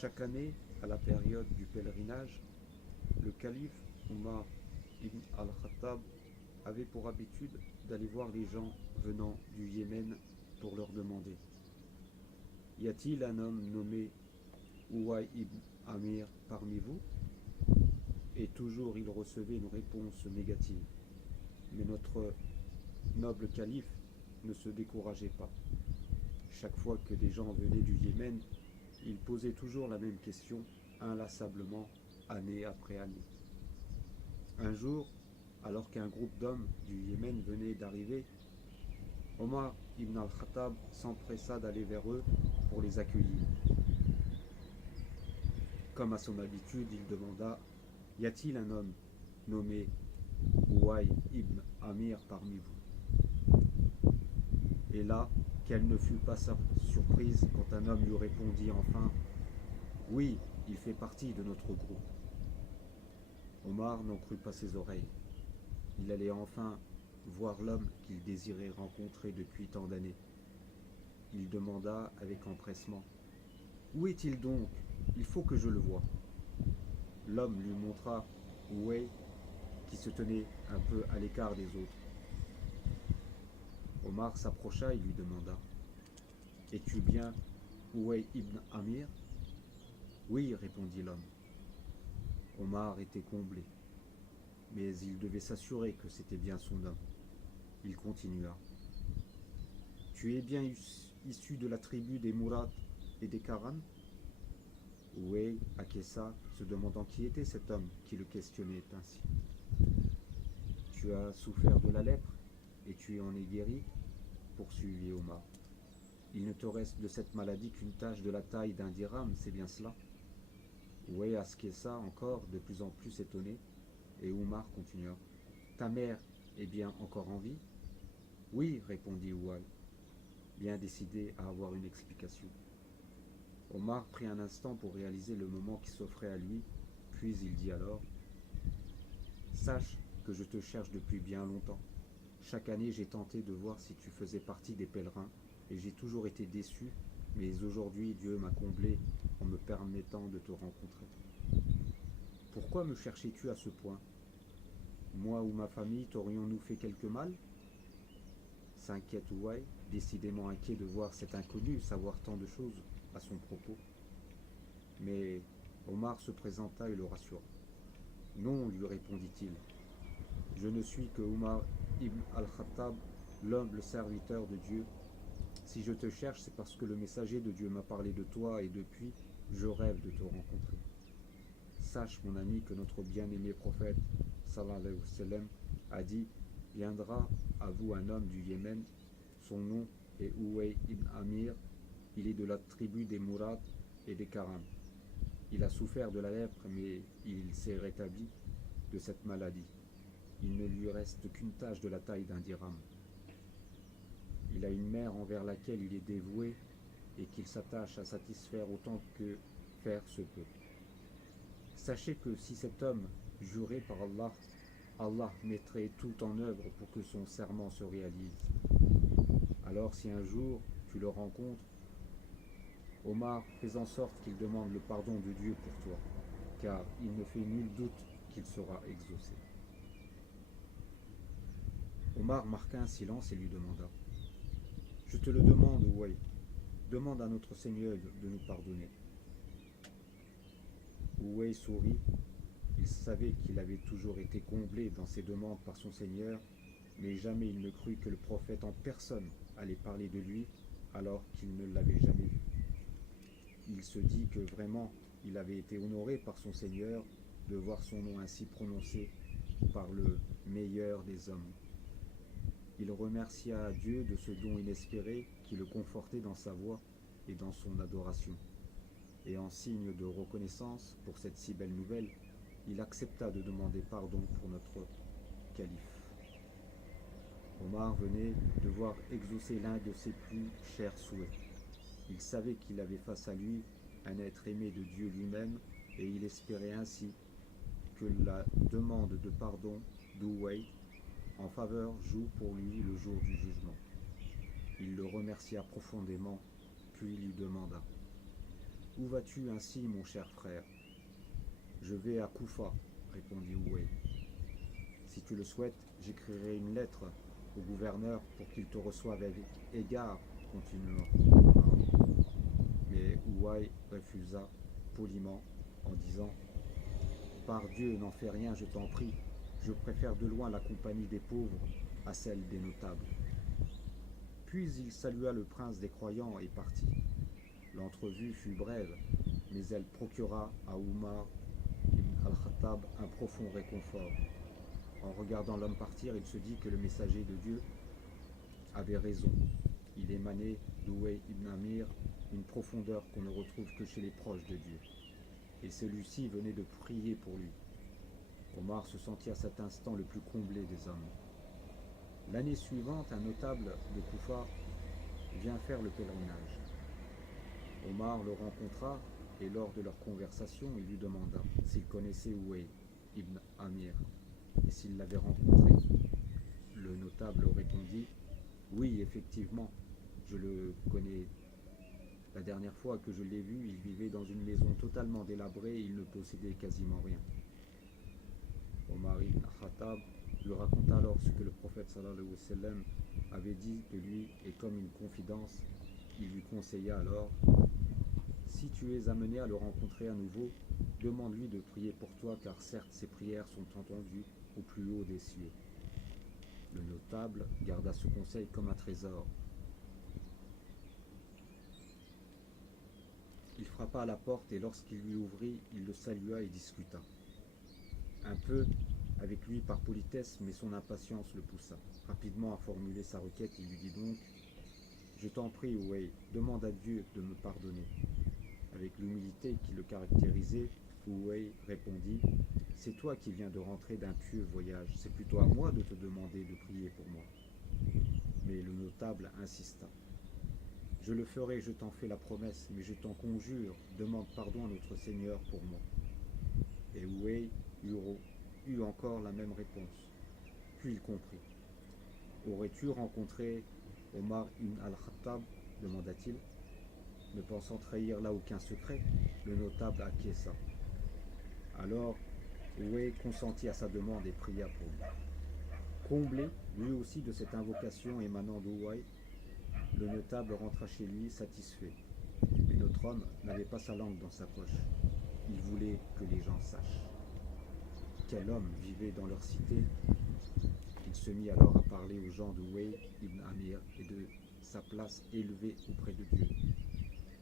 Chaque année, à la période du pèlerinage, le calife Omar ibn al-Khattab avait pour habitude d'aller voir les gens venant du Yémen pour leur demander: y a-t-il un homme nommé Ouaï ibn Amir parmi vous? Et toujours il recevait une réponse négative. Mais notre noble calife ne se décourageait pas. Chaque fois que des gens venaient du Yémen, il posait toujours la même question, inlassablement, année après année. Un jour, alors qu'un groupe d'hommes du Yémen venait d'arriver, Omar ibn al-Khattab s'empressa d'aller vers eux pour les accueillir. Comme à son habitude, il demanda: y a-t-il un homme nommé Ouaï ibn Amir parmi vous? Et là, quelle ne fut pas sa surprise quand un homme lui répondit enfin: oui, il fait partie de notre groupe. Omar n'en crut pas ses oreilles. Il allait enfin voir l'homme qu'il désirait rencontrer depuis tant d'années. Il demanda avec empressement: où est-il donc? Il faut que je le voie. L'homme lui montra Ouai, qui se tenait un peu à l'écart des autres. Omar s'approcha et lui demanda: es-tu bien Ouai ibn Amir? Oui, répondit l'homme. Omar était comblé, mais il devait s'assurer que c'était bien son homme. Il continua: tu es bien issu de la tribu des Mourad et des Karan? Ouai acquiesça, se demandant qui était cet homme qui le questionnait ainsi. Tu as souffert de la lèpre et tu en es guéri? Poursuivit Omar. Il ne te reste de cette maladie qu'une tache de la taille d'un dirham, c'est bien cela? Ouai acquiesça encore, de plus en plus étonné, et Omar continua: ta mère est bien encore en vie? Oui, répondit Ouai, bien décidé à avoir une explication. Omar prit un instant pour réaliser le moment qui s'offrait à lui, puis il dit alors: sache que je te cherche depuis bien longtemps. Chaque année, j'ai tenté de voir si tu faisais partie des pèlerins, et j'ai toujours été déçu, mais aujourd'hui, Dieu m'a comblé en me permettant de te rencontrer. Pourquoi me cherchais-tu à ce point? Moi ou ma famille, t'aurions-nous fait quelque mal? S'inquiète Ouai, décidément inquiet de voir cet inconnu savoir tant de choses à son propos. Mais Omar se présenta et le rassura. Non, lui répondit-il, je ne suis que Omar ibn al-Khattab, l'humble serviteur de Dieu. Si je te cherche, c'est parce que le messager de Dieu m'a parlé de toi et depuis, je rêve de te rencontrer. Sache, mon ami, que notre bien-aimé prophète, sallallahu alayhi wa sallam, a dit: viendra à vous un homme du Yémen, son nom est Ouai ibn Amir, il est de la tribu des Mourad et des Karam. Il a souffert de la lèpre, mais il s'est rétabli de cette maladie. Il ne lui reste qu'une tache de la taille d'un dirham. Il a une mère envers laquelle il est dévoué et qu'il s'attache à satisfaire autant que faire se peut. Sachez que si cet homme jurait par Allah, Allah mettrait tout en œuvre pour que son serment se réalise. Alors si un jour tu le rencontres, Omar, fais en sorte qu'il demande le pardon de Dieu pour toi, car il ne fait nul doute qu'il sera exaucé. Omar marqua un silence et lui demanda: je te le demande, Ouai, demande à notre Seigneur de nous pardonner. Ouai sourit. Il savait qu'il avait toujours été comblé dans ses demandes par son Seigneur, mais jamais il ne crut que le prophète en personne allait parler de lui alors qu'il ne l'avait jamais vu. Il se dit que vraiment il avait été honoré par son Seigneur de voir son nom ainsi prononcé par le meilleur des hommes. Il remercia Dieu de ce don inespéré qui le confortait dans sa voix et dans son adoration. Et en signe de reconnaissance pour cette si belle nouvelle, il accepta de demander pardon pour notre calife. Omar venait de voir exaucer l'un de ses plus chers souhaits. Il savait qu'il avait face à lui un être aimé de Dieu lui-même, et il espérait ainsi que la demande de pardon d'Ouai en faveur joue pour lui le jour du jugement. Il le remercia profondément, puis lui demanda: Où vas-tu ainsi, mon cher frère? Je vais à Koufa, répondit Ouai. Si tu le souhaites, j'écrirai une lettre au gouverneur pour qu'il te reçoive avec égard, continua Omar. Mais Ouai refusa poliment en disant: Par Dieu, n'en fais rien, je t'en prie. Je préfère de loin la compagnie des pauvres à celle des notables. Puis il salua le prince des croyants et partit. L'entrevue fut brève, mais elle procura à Omar ibn al-Khattab un profond réconfort. En regardant l'homme partir, il se dit que le messager de Dieu avait raison. Il émanait d'Ouai ibn Amir une profondeur qu'on ne retrouve que chez les proches de Dieu. Et celui-ci venait de prier pour lui. Omar se sentit à cet instant le plus comblé des hommes. L'année suivante, un notable de Koufa vient faire le pèlerinage. Omar le rencontra et lors de leur conversation, il lui demanda s'il connaissait Ouai ibn Amir et s'il l'avait rencontré. Le notable répondit: Oui, effectivement, je le connais. La dernière fois que je l'ai vu, il vivait dans une maison totalement délabrée et il ne possédait quasiment rien. Omar ibn Khattab lui raconta alors ce que le prophète sallallahu alayhi wa sallam avait dit de lui et comme une confidence, il lui conseilla alors: Si tu es amené à le rencontrer à nouveau, demande-lui de prier pour toi car certes ses prières sont entendues au plus haut des cieux. Le notable garda ce conseil comme un trésor. Il frappa à la porte et lorsqu'il lui ouvrit, il le salua et discuta. Un peu avec lui par politesse, mais son impatience le poussa rapidement à formuler sa requête. Il lui dit donc: Je t'en prie, Ouai, demande à Dieu de me pardonner. Avec l'humilité qui le caractérisait, Ouai répondit: C'est toi qui viens de rentrer d'un pieux voyage, c'est plutôt à moi de te demander de prier pour moi. Mais le notable insista: Je le ferai, je t'en fais la promesse, mais je t'en conjure, demande pardon à notre Seigneur pour moi. Et Ouai eut encore la même réponse. Puis il comprit. Aurais-tu rencontré Omar ibn al-Khattab demanda-t-il. Ne pensant trahir là aucun secret, le notable acquiesça. Alors, Ouai consentit à sa demande et pria pour lui. Comblé, lui aussi, de cette invocation émanant d'Ouai, le notable rentra chez lui satisfait. Mais notre homme n'avait pas sa langue dans sa poche. Il voulait que les gens sachent. Quel homme vivait dans leur cité? Il se mit alors à parler aux gens de Ouai ibn Amir et de sa place élevée auprès de Dieu.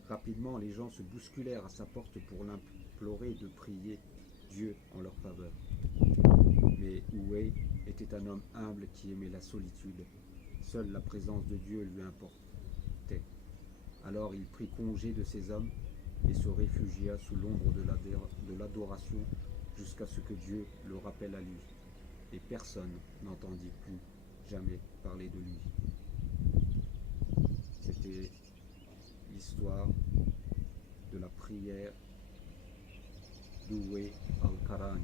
Rapidement, les gens se bousculèrent à sa porte pour l'implorer de prier Dieu en leur faveur. Mais Ouai était un homme humble qui aimait la solitude. Seule la présence de Dieu lui importait. Alors il prit congé de ces hommes et se réfugia sous l'ombre de l'adoration jusqu'à ce que Dieu le rappelle à lui. Et personne n'entendit plus jamais parler de lui. C'était l'histoire de la prière d'Ouai al-Qarani.